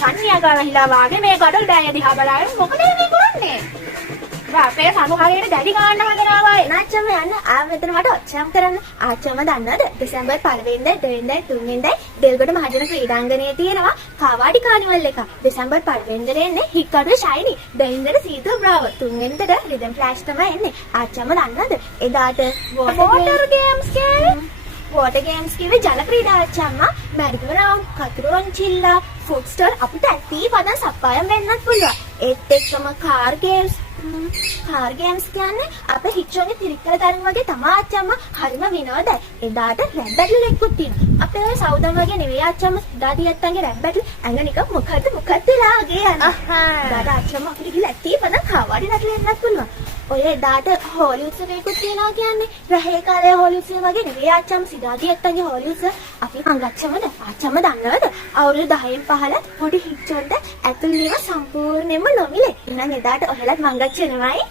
සංඥා ගාලා වාගේ මේ ගඩොල් බෑය දිහා බලන්න මොකද මේ කරන්නේ? අපේ සමුහාරේට දැඩි ගන්න හදනවා. නාච්චම යන්න ආවෙතන මට ඔච්චම් කරන්න. ආච්චම දන්නවද? දෙසැම්බර් 1 වෙනිදා 2 වෙනිදා 3 වෙනිදා දෙල්ගොඩ මහජන ක්‍රීඩාංගණයේ තියෙනවා කාවාඩි කානිවල් එක. දෙසැම්බර් 1 වෙනිදා එන්නේ හික්කඩුවේ ෂයිනි. 2 වෙනිදාට සීතු බ්‍රාවෝ. 3 වෙනිදාට රිදම් ෆ්ලෑෂ් තමයි එන්නේ. ආච්චම දන්නවද? එදාට වෝටර් ගේම්ස් කියන්නේ වෝටර් ගේම්ස් කිව්වේ ජල ක්‍රීඩා ආච්චම්මා. මැරිගෝ රවුන්ඩ්, කතුරුවන් චිල්ලා, ෆුඩ් ස්ටෝල් අපිට ඇති පදන් සප්පායම් වෙන්නත් පුළුවන්. ඒත් එක්කම කාර් ගේම්ස් කාර් ගේම්ස් කියන්නේ අපේ හිච්චෝගේ තිරික්කල තරම් වගේ තමයි ආච්චම්මා. හරිම විනෝදයි. එදාට රැබ් බැටල් එකකුත් තියෙනවා. අපේ ඔය සෞදම් වගේ නෙවෙයි ආච්චම්මා. දාටි යත්තන්ගේ රැබ් බැටල් ඇඟ නිකන් මොකද්ද වෙලා වගේ යනවා. දාට ආච්චම්මා අපිට ගිහලා ඇති පදන් කාවාඩි නටල එන්නත් පුළුවන්. ඔය එදාට හෝලි උත්සවයකුත් තියෙනවා කියන්නේ. රහේ කාලේ හෝලි උත්සවය වගේ නෙවෙයි ආච්චම්මා. සිදාටි යත්තන්ගේ හෝලි උත්සව අපි හංගච්චමද ආච්චම්මා දන්නවද? අවුරුදු 10න් 15 පොඩි හිච්චොන්ට ඇතුල් වීම සම්පූර්ණයෙන්ම නොමිලේ. එහෙනම් එදාට ඔයාලත් මංගච්ච වෙනවයි.